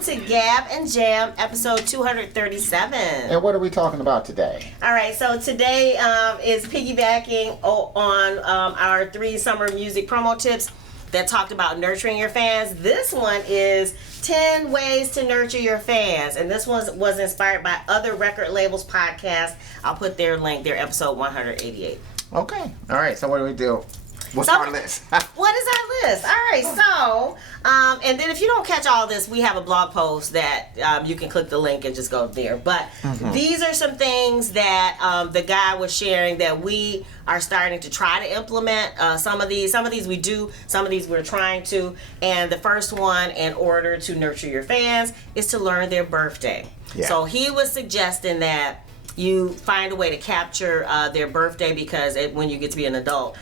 welcome to Gab and Jam, episode 237. And what are we talking about today? All right, so today is piggybacking on our 3 summer music promo tips that talked about nurturing your fans. This one is 10 ways to nurture your fans, and this one was inspired by Other Record Labels podcast. I'll put their link, their episode 188. Okay. All right. So what do we do? What's our list? What is our list? All right, so, and then if you don't catch all this, we have a blog post that you can click the link and just go there. But these are some things that the guy was sharing that we are starting to try to implement. Some of these we do, some of these we're trying to. And the first one, in order to nurture your fans, is to learn their birthday. Yeah. So he was suggesting that you find a way to capture their birthday, because when you get to be an adult,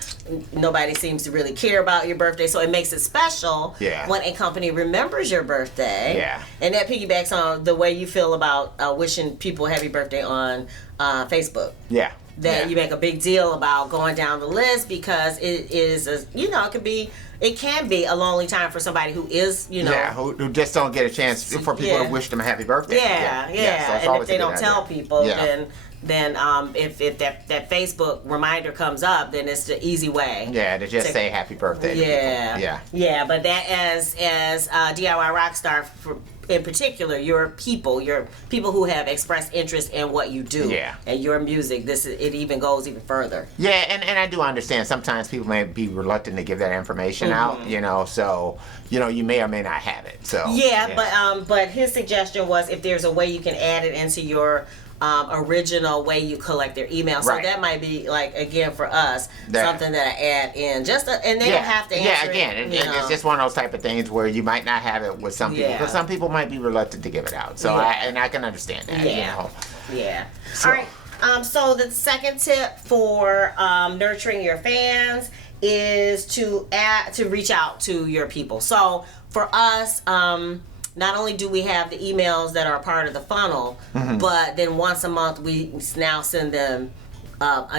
nobody seems to really care about your birthday, so it makes it special when a company remembers your birthday. Yeah. And that piggybacks on the way you feel about wishing people happy birthday on Facebook. Yeah. That you make a big deal about going down the list, because it is, it can be a lonely time for somebody who is, who just don't get a chance for people to wish them a happy birthday. Yeah. So and if they don't tell people, then if that Facebook reminder comes up, then it's the easy way. Yeah, to just say happy birthday to people. Yeah, but that as diyrockstar in particular, your people who have expressed interest in what you do and your music. It even goes even further. Yeah, and I do understand sometimes people may be reluctant to give that information out. So you may or may not have it. So but his suggestion was if there's a way you can add it into your original way you collect their email. So that might be, like, again, for us, something that I add in. And they don't have to answer it's just one of those type of things where you might not have it with some people, because some people might be reluctant to give it out. So I can understand that. Yeah. So. All right. So the second tip for nurturing your fans is to reach out to your people. So for us, not only do we have the emails that are part of the funnel, but then once a month we now send them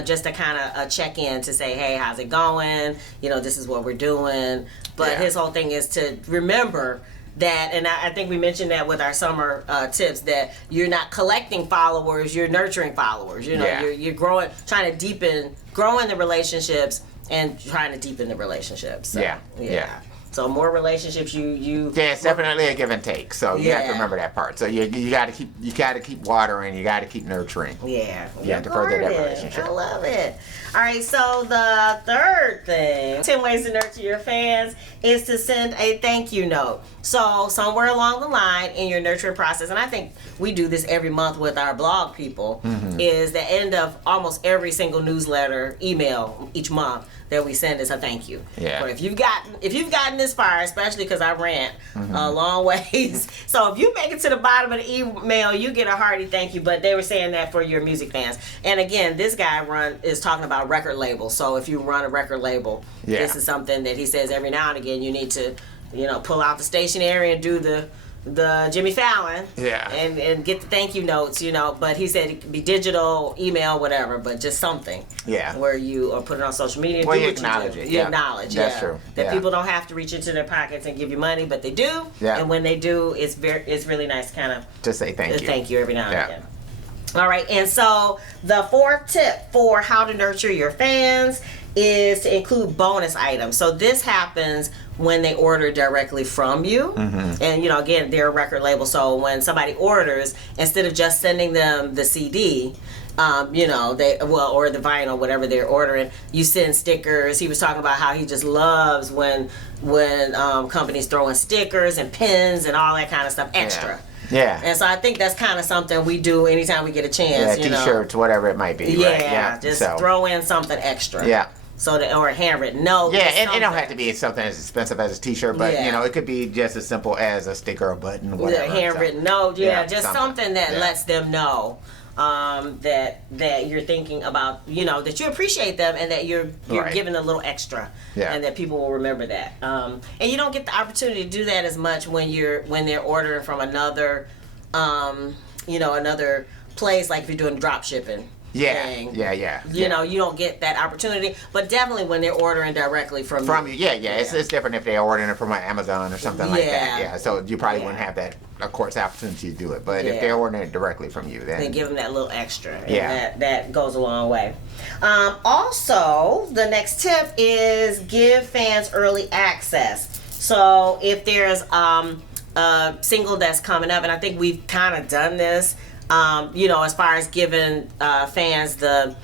just a kind of a check-in to say, hey, how's it going? This is what we're doing. But his whole thing is to remember that, and I think we mentioned that with our summer tips, that you're not collecting followers, you're nurturing followers. You're growing, trying to growing the relationships and trying to deepen the relationships. So, yeah. So more relationships it's definitely a give and take. So you have to remember that part. So you got to keep watering. You got to keep nurturing. Yeah. You have to further that relationship. I love it. All right. So the third thing, 10 ways to nurture your fans, is to send a thank you note. So somewhere along the line in your nurturing process, and I think we do this every month with our blog people, is the end of almost every single newsletter email each month that we send is a thank you. Yeah. But if you've gotten this far, especially because I rant a long ways, so if you make it to the bottom of the email, you get a hearty thank you. But they were saying that for your music fans. And again, this guy is talking about record labels. So if you run a record label, this is something that he says every now and again you need to, pull out the stationery and do the Jimmy Fallon and get the thank you notes, but he said it could be digital, email, whatever, but just something where you or put it on social media. Well, you acknowledge it. You acknowledge, that's true. That people don't have to reach into their pockets and give you money, but they do. And when they do, it's really nice to kind of to say thank you. Thank you every now and again. All right, and so the fourth tip for how to nurture your fans is to include bonus items. So this happens when they order directly from you. And again, they're a record label, so when somebody orders, instead of just sending them the CD, or the vinyl, whatever they're ordering, you send stickers. He was talking about how he just loves when companies throw in stickers and pins and all that kind of stuff extra. Yeah. And so I think that's kind of something we do anytime we get a chance. T-shirts, whatever it might be. Just throw in something extra. Yeah. Or a handwritten note. Yeah, and it don't have to be something as expensive as a T-shirt, but it could be just as simple as a sticker, a button, whatever. A handwritten note. Just something that lets them know that you're thinking about, that you appreciate them and that you're giving a little extra, and that people will remember that. And you don't get the opportunity to do that as much when they're ordering from another, another place, like if you're doing drop shipping. thing. Yeah. You know, you don't get that opportunity, but definitely when they're ordering directly from you. Yeah. It's different if they're ordering it from Amazon or something like that. Yeah, so you probably wouldn't have that, of course, opportunity to do it. But if they're ordering it directly from you, then they give them that little extra. And that goes a long way. Also, the next tip is give fans early access. So if there's a single that's coming up, and I think we've kind of done this, you know, as far as giving fans the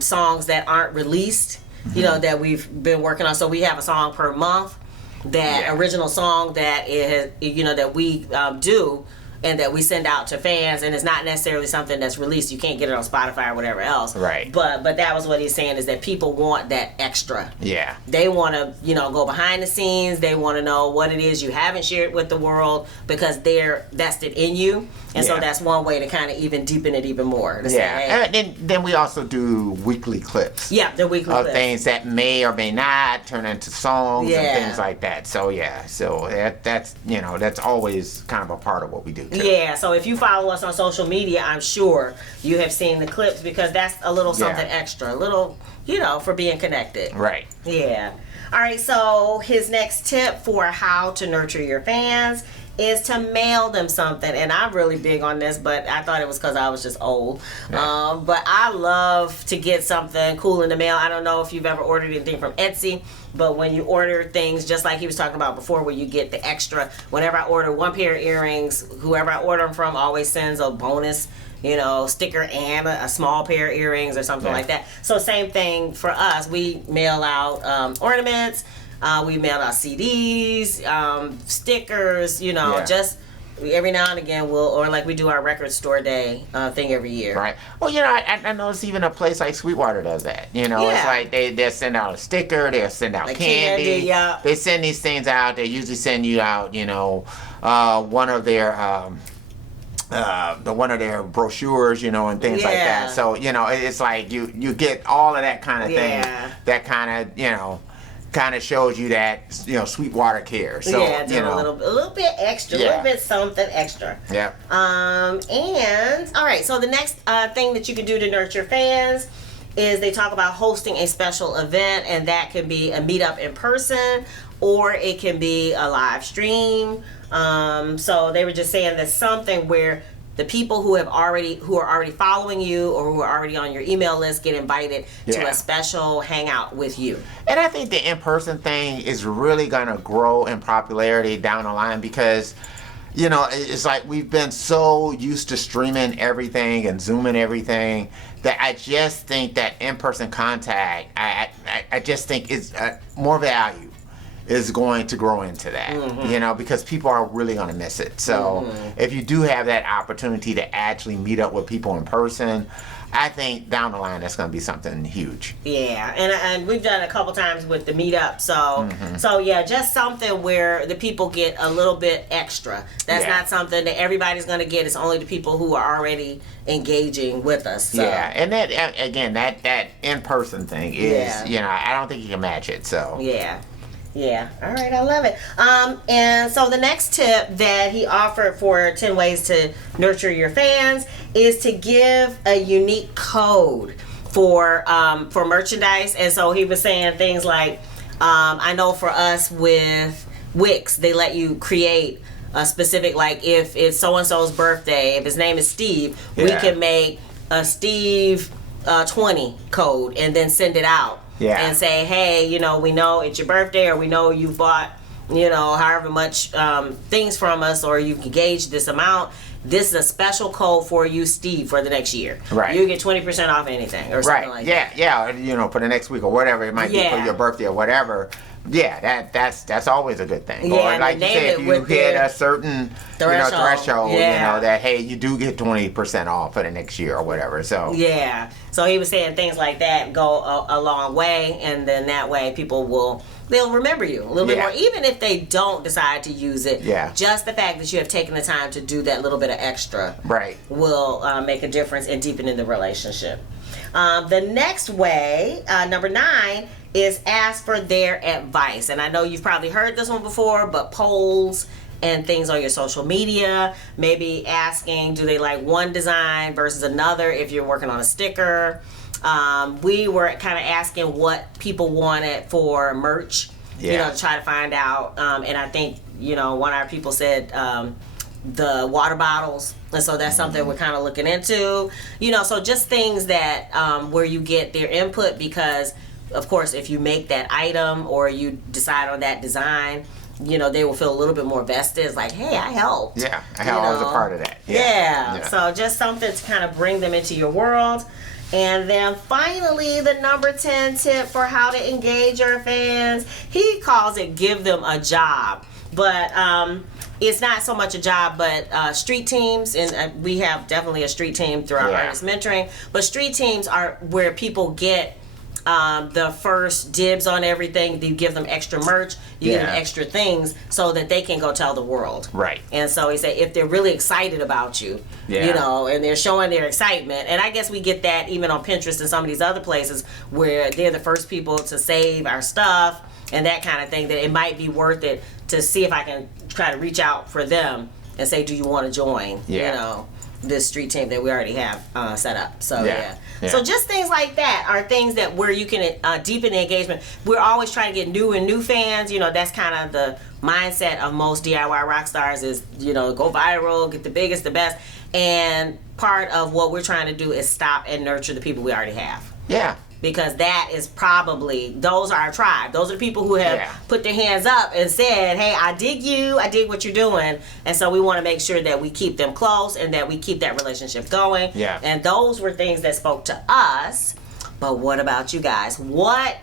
songs that aren't released, you know, that we've been working on. So we have a song per month, that original song that is, you know, that we do and that we send out to fans, and it's not necessarily something that's released. You can't get it on Spotify or whatever else. Right. But that was what he's saying, is that people want that extra. Yeah. They want to, you know, go behind the scenes. They want to know what it is you haven't shared with the world, because they're vested in you. And so that's one way to kind of even deepen it even more. To say, hey, and then we also do weekly clips. Yeah, the weekly clips. Things that may or may not turn into songs and things like that. So that's, you know, that's always kind of a part of what we do too. Yeah, so if you follow us on social media, I'm sure you have seen the clips, because that's a little something extra, a little, you know, for being connected. Right. Yeah. All right, so his next tip for how to nurture your fans is to mail them something. And I'm really big on this, but I thought it was because I was just old. But I love to get something cool in the mail. I don't know if you've ever ordered anything from Etsy, but when you order things, just like he was talking about before, where you get the extra, whenever I order one pair of earrings, whoever I order them from always sends a bonus, you know, sticker and a small pair of earrings or something like that. So same thing for us. We mail out ornaments. We mail out CDs, stickers, you know, just every now and again or like we do our record store day thing every year. Right. Well, you know, I noticed even a place like Sweetwater does that. You know, it's like they'll send out a sticker, they'll send out candy. They send these things out. They usually send you out, you know, one of their brochures, you know, and things like that. So, you know, it's like you get all of that kind of thing. That kind of, you know, kind of shows you that, you know, Sweetwater cares. So, you know, a little bit extra, a little bit something extra. Yeah. And all right, so the next thing that you can do to nurture fans is they talk about hosting a special event, and that can be a meetup in person, or it can be a live stream. So they were just saying that something where the people who are already following you or who are already on your email list get invited to a special hangout with you. And I think the in-person thing is really going to grow in popularity down the line, because, you know, it's like we've been so used to streaming everything and zooming everything that I just think that in-person contact, I just think is more value is going to grow into that, you know, because people are really going to miss it. So if you do have that opportunity to actually meet up with people in person, I think down the line that's going to be something huge. Yeah, and we've done it a couple times with the meetup. So so yeah, just something where the people get a little bit extra. That's not something that everybody's going to get. It's only the people who are already engaging with us. So. Yeah, and that again, that in-person thing is, you know, I don't think you can match it. So yeah, all right, I love it. And so the next tip that he offered for 10 ways to nurture your fans is to give a unique code for merchandise. And so he was saying things like, I know for us with Wix, they let you create a specific, like if it's so-and-so's birthday, if his name is Steve, we can make a Steve 20 code and then send it out. And say, hey, you know, we know it's your birthday, or we know you bought, you know, however much things from us, or you engaged this amount. This is a special code for you, Steve, for the next year. Right. You get 20% off anything or something like that. Yeah, you know, for the next week or whatever it might be for your birthday or whatever. Yeah, that's always a good thing. Yeah, or like you said, if you hit a certain threshold, you know, that hey, you do get 20% off for the next year or whatever. So so he was saying things like that go a long way, and then that way they'll remember you a little bit more, even if they don't decide to use it. Just the fact that you have taken the time to do that little bit of extra will make a difference in deepening the relationship. The next way, number 9, is ask for their advice. And I know you've probably heard this one before, but polls and things on your social media. Maybe asking, do they like one design versus another if you're working on a sticker. We were kind of asking what people wanted for merch, you know, to try to find out. And I think, you know, one of our people said the water bottles. And so that's something we're kind of looking into. You know, so just things that where you get their input, because, of course, if you make that item or you decide on that design, you know, they will feel a little bit more vested. It's like, hey, I helped. Yeah, I was a part of that. Yeah. So just something to kind of bring them into your world. And then finally, the number 10 tip for how to engage your fans. He calls it give them a job. But it's not so much a job, but street teams, and we have definitely a street team through our artist mentoring. But street teams are where people get the first dibs on everything. You give them extra merch, you give them extra things so that they can go tell the world. Right. And so he said if they're really excited about you, you know, and they're showing their excitement, and I guess we get that even on Pinterest and some of these other places where they're the first people to save our stuff and that kind of thing, that it might be worth it to see if I can try to reach out for them and say, do you want to join, you know, this street team that we already have set up. So so just things like that are things that where you can deepen the engagement. We're always trying to get new fans. You know, that's kind of the mindset of most DIY rock stars is, you know, go viral, get the biggest, the best. And part of what we're trying to do is stop and nurture the people we already have. Yeah. Because that is probably, those are our tribe. Those are the people who have put their hands up and said, hey, I dig you, I dig what you're doing. And so we want to make sure that we keep them close and that we keep that relationship going. Yeah. And those were things that spoke to us. But what about you guys? What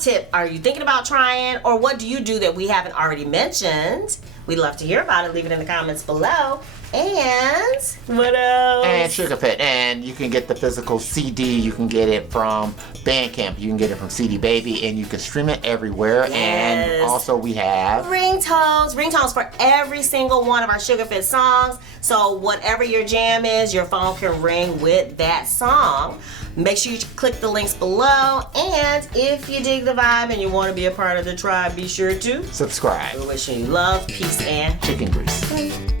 tip are you thinking about trying, or what do you do that we haven't already mentioned? We'd love to hear about it. Leave it in the comments below. And what else? And Sugar Fit. And you can get the physical CD. You can get it from Bandcamp. You can get it from CD Baby. And you can stream it everywhere. Yes. And also we have ringtones for every single one of our Sugar Fit songs. So whatever your jam is, your phone can ring with that song. Make sure you click the links below. And if you dig the vibe and you want to be a part of the tribe, be sure to subscribe. We're wishing you love, peace, and chicken grease.